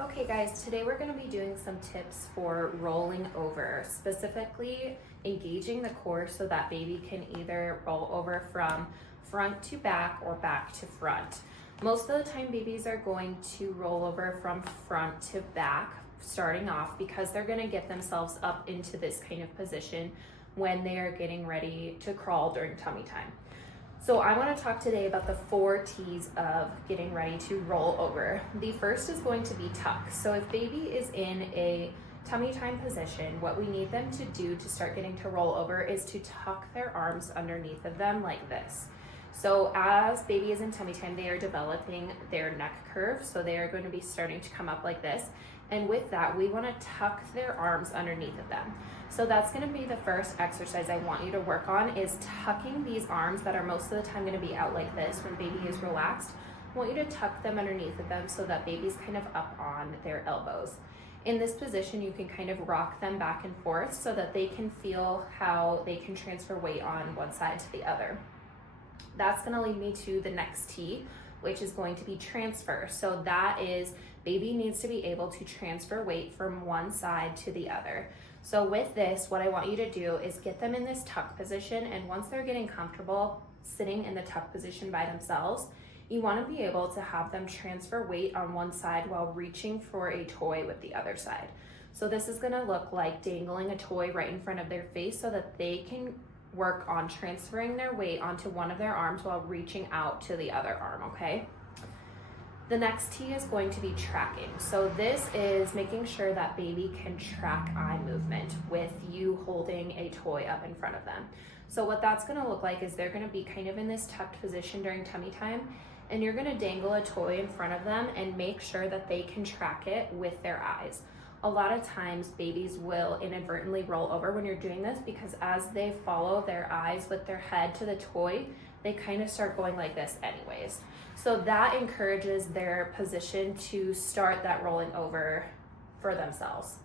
Okay guys, today we're going to be doing some tips for rolling over, specifically engaging the core so that baby can either roll over from front to back or back to front. Most of the time babies are going to roll over from front to back starting off because they're going to get themselves up into this kind of position when they are getting ready to crawl during tummy time. So I want to talk today about the 4 T's of getting ready to roll over. The first is going to be tuck. So if baby is in a tummy time position, what we need them to do to start getting to roll over is to tuck their arms underneath of them like this. So as baby is in tummy time, they are developing their neck curve. So they are going to be starting to come up like this. And with that, we want to tuck their arms underneath of them. So that's going to be the first exercise I want you to work on, is tucking these arms that are most of the time going to be out like this when baby is relaxed. I want you to tuck them underneath of them so that baby's kind of up on their elbows. In this position, you can kind of rock them back and forth so that they can feel how they can transfer weight on one side to the other. That's going to lead me to the next T, which is going to be transfer. So that is, baby needs to be able to transfer weight from one side to the other. So with this, what I want you to do is get them in this tuck position, and once they're getting comfortable sitting in the tuck position by themselves, you want to be able to have them transfer weight on one side while reaching for a toy with the other side. So this is going to look like dangling a toy right in front of their face so that they can work on transferring their weight onto one of their arms while reaching out to the other arm, okay? The next T is going to be tracking. So this is making sure that baby can track eye movement with you holding a toy up in front of them. So what that's gonna look like is they're gonna be kind of in this tucked position during tummy time, and you're gonna dangle a toy in front of them and make sure that they can track it with their eyes. A lot of times babies will inadvertently roll over when you're doing this because as they follow their eyes with their head to the toy, they kind of start going like this anyways. So that encourages their position to start that rolling over for themselves.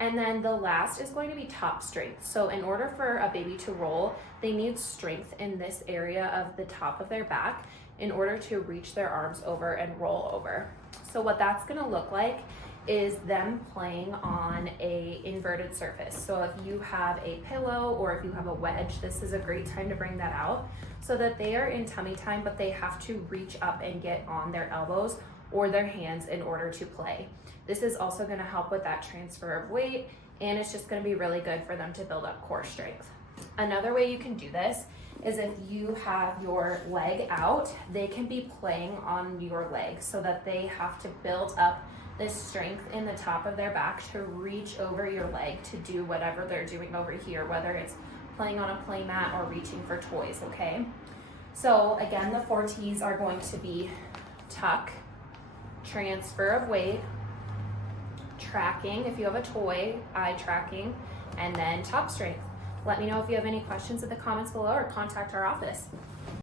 And then the last is going to be top strength. So in order for a baby to roll, they need strength in this area of the top of their back in order to reach their arms over and roll over. So what that's gonna look like is them playing on a inverted surface. So if you have a pillow or if you have a wedge, this is a great time to bring that out so that they are in tummy time, but they have to reach up and get on their elbows or their hands in order to play. This is also gonna help with that transfer of weight, and it's just gonna be really good for them to build up core strength. Another way you can do this is if you have your leg out, they can be playing on your leg so that they have to build up this strength in the top of their back to reach over your leg to do whatever they're doing over here, whether it's playing on a play mat or reaching for toys, okay? So again, the 4 T's are going to be tuck, transfer of weight, tracking, if you have a toy, eye tracking, and then top strength. Let me know if you have any questions in the comments below or contact our office.